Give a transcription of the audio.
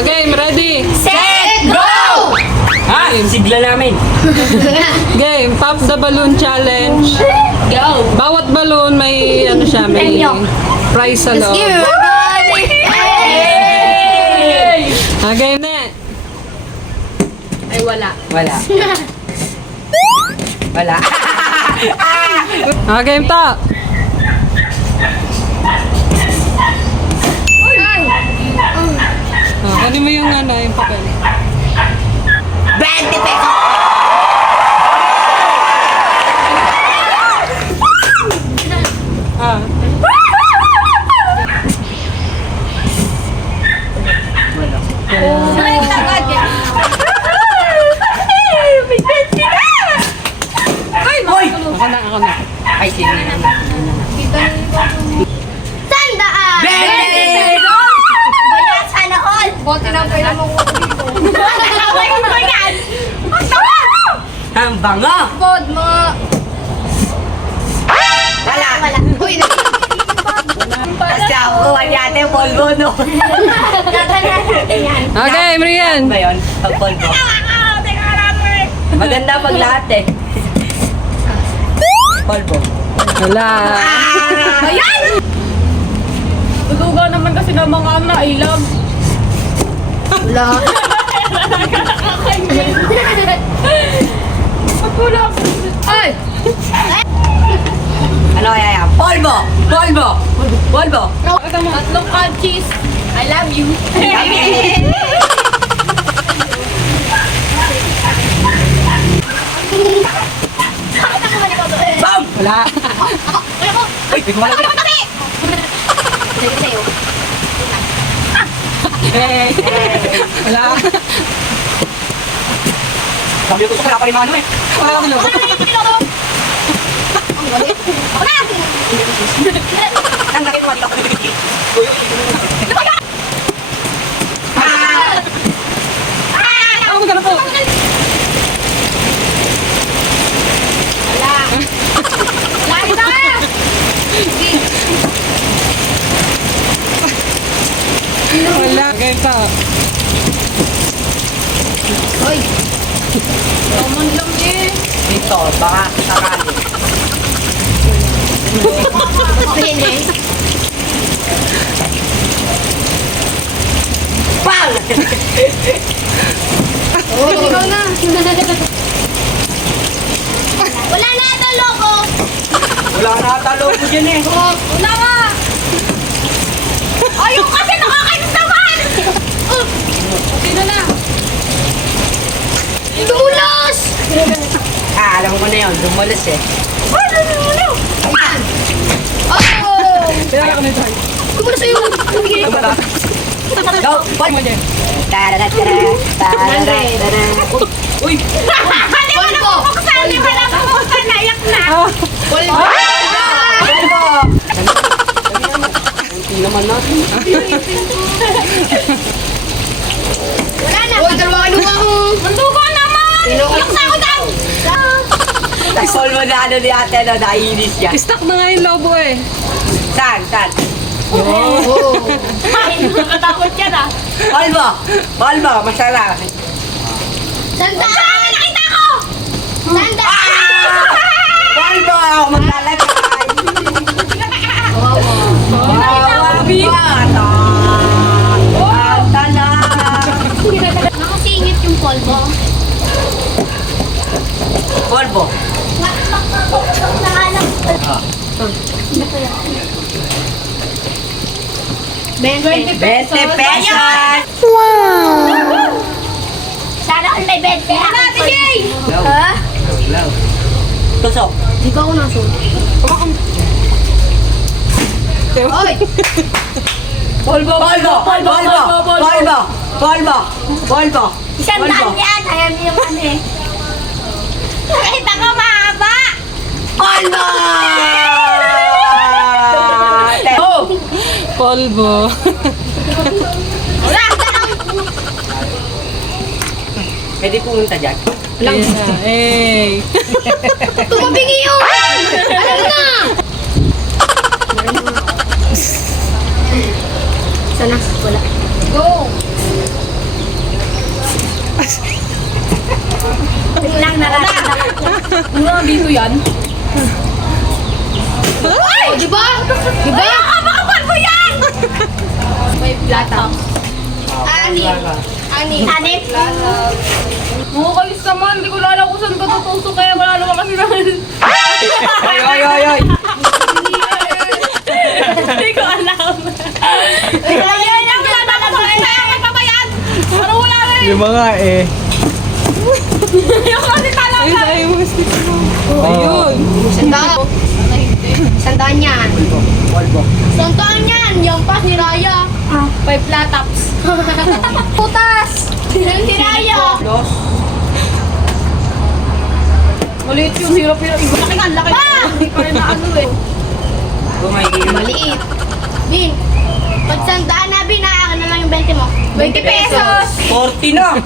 Game, ready? Set, go! Ha? Sigla namin. Game, pop the balloon challenge. Go! Bawat balloon may ano siya, may Premyo. prize sa loob. Hey! Game na. Ay, wala. Wala. Wala. Game to. Ano mo yung ano, yung papel? 20 pesos! Ah. Ay, tagad yan. May 20 na! Hoy! Ako na. Ay, sino na naman? Sandaan! 20! Bayan, sana all! Bote na pala mo ko dito. Nakaway mo yan! Ang tawa! Ang bango! God, mga... Wala! Wala. Uy, Kasi ako kuha natin polvo, no? yan. Game, Rian. Ba yun? Pag polvo. Maganda pag lahat eh. Polvo. Wala. Bayan! Tulugan naman kasi ng mga ano, ilag. Wala. Wala. Ay! Ano kaya yan? Polvo! Polvo! Polvo! Tatlong cheese. I love you. Bam! Wala! Uy! Big wala! Wala! Sabi ko sa pa rin mga ano eh. Wala ka lang. Ang nakit mo dito. Ako magkano po? Wala. Game to. Naman lang eh. Dito, baka sakali. Pang! Ikaw na. Wala na ito, loko. Wala na talo ko dyan eh. Wala ka. Ayaw kasi nakakainis naman. Sino na? Tulos. Alam ko na yun, dumulas eh. Oh. Kaya ako na ito. Kumulo sa'yo. Go! Ball! Tara-tara! Tara-tara! Uy! Hindi mo na bubuksan. Hindi mo na bubuksan. Nayak na. Polvo! Hindi naman natin. Wala na. Uy, dalawa kayo ako. Mandugo naman. Iyak na ako daw. Polvo na ano ni ate na naiinis siya. Stock na nga yung lobo eh. Saan? Saan? Nakatakot yan ah. Polvo! Polvo! Masarap! Sandaan. Nakita ko. Sandaan. Polvo! Maglalagay! Bata! Bata na! Nakasingit yung polvo. Polvo! Bente. 20 pesos! Sana all may 20. Natin, Jay! Go! Ha? Go! Tusok! Di ba ako nasun? Oy! Polvo! Polvo! Polvo! Polvo! Polvo! Polvo! Isang daan yan. Ayaw niyo yung ano eh. Nakita ko mahaba. Polvo! Oh! Polvo. Wala. Pwede pumunta dyan. Yeah. Hey. Tumabingi yun! Alam mo na! Sana, wala. Go! Lang na lang. Mura dito yan. Ay! Di ba? Di ba? Makapal mo yan! May plata. Anip. Nakakalis naman. Hindi ko na alam kung saan ko tutusok. Kaya wala naman kasi naman. Oy! Hindi ko alam. Ayan lang. Wala na lang. Magpapayan. Parang wala na eh. Yung mga eh. Yung kasi talaga. Ay, dahil mo ayun. Sandaan yan. Sandaan yan. Yung pas ni Raya. May plataps. Putas. Yung si Raya. Maliit yung hirap-hirap. Laki nga, laki. Hindi pa rin na ano eh. Maliit. Bin, pag sandaan na bin, na lang yung 20 mo. 20 pesos. 40 na!